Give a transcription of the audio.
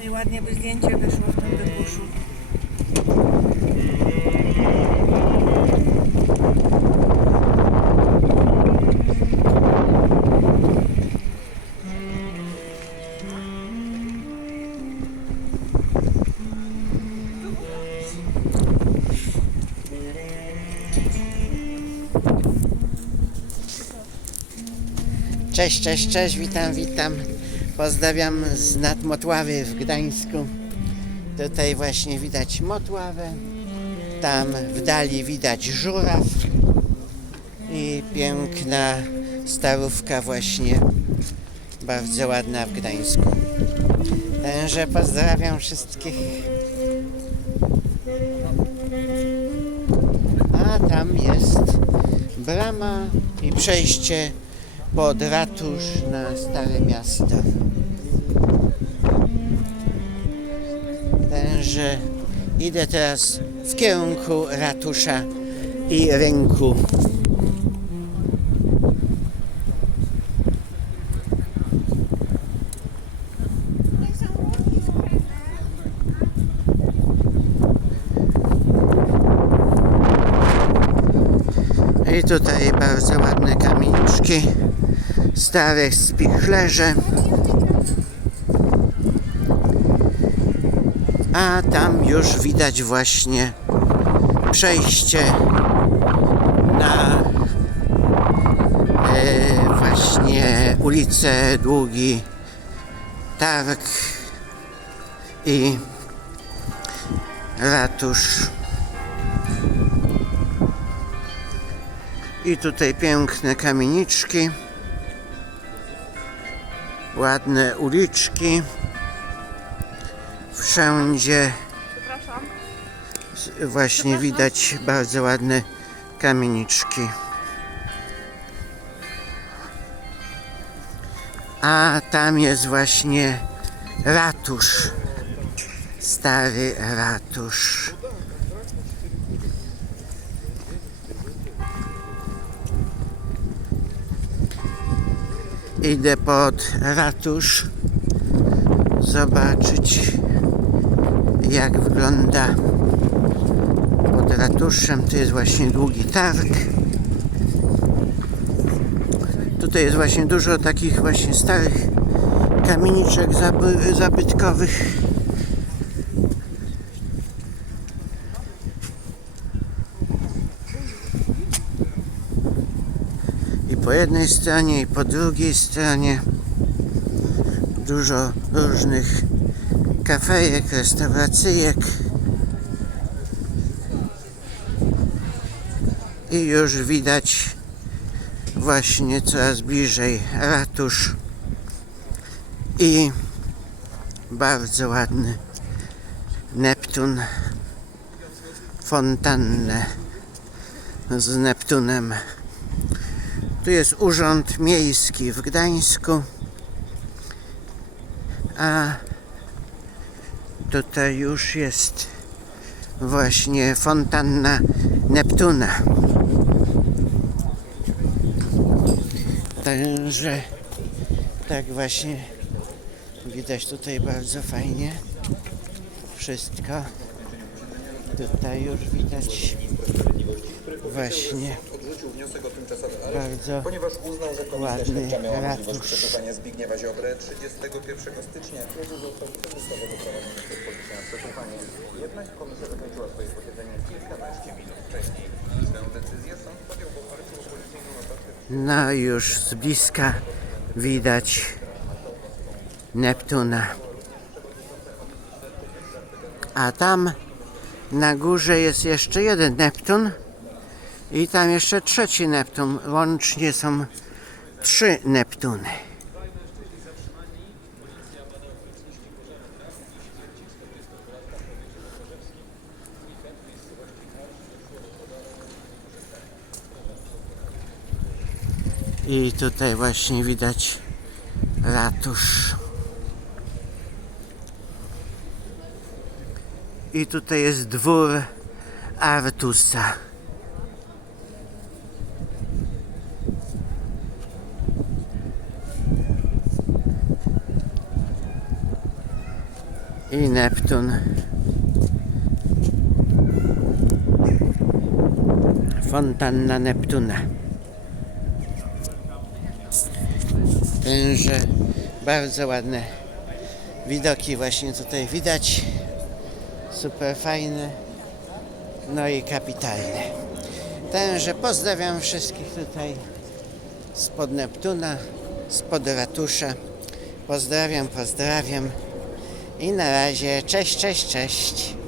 Pięknie, ładnie by zdjęcie wyszło w tym wykuszu. Cześć, cześć, cześć, witam, witam. Pozdrawiam z nad Motławy w Gdańsku. Tutaj właśnie widać Motławę. Tam w dali widać żuraw. I piękna starówka właśnie, bardzo ładna w Gdańsku. Także pozdrawiam wszystkich. A tam jest brama i przejście pod ratusz na Stare Miasto. Także idę teraz w kierunku ratusza i rynku. I tutaj bardzo ładne kamieniczki, stare spichlerze. A tam już widać właśnie przejście na e, właśnie ulicę Długi Targ i ratusz. I tutaj piękne kamieniczki, ładne uliczki. Wszędzie właśnie widać bardzo ładne kamieniczki. A tam jest właśnie ratusz. Stary ratusz. Idę pod ratusz zobaczyć jak wygląda pod ratuszem. Tu jest właśnie długi targ. Tutaj jest właśnie dużo takich właśnie starych kamieniczek zaby- zabytkowych. I po jednej stronie, i po drugiej stronie dużo różnych kafejek, restauracyjek. I już widać właśnie coraz bliżej ratusz i bardzo ładny Neptun, fontannę z Neptunem. Tu jest urząd miejski w Gdańsku, a tutaj już jest właśnie fontanna Neptuna. Także tak właśnie widać tutaj bardzo fajnie wszystko. Tutaj już widać właśnie bardzo ponieważ uznał, Zbigniewa Ziobrę 31 stycznia, na zakończyła swoje posiedzenie kilkanaście minut wcześniej. Tę decyzję podjął w oparciu o No już z bliska widać Neptuna. A tam na górze jest jeszcze jeden Neptun i tam jeszcze trzeci Neptun. Łącznie są trzy Neptuny. I tutaj właśnie widać ratusz. I tutaj jest dwór Artusa. i Neptun. Fontanna Neptuna. Także bardzo ładne widoki właśnie tutaj widać. Super fajne. No i kapitalne. Także pozdrawiam wszystkich tutaj spod Neptuna, spod ratusza. Pozdrawiam, pozdrawiam. I na razie, cześć, cześć, cześć.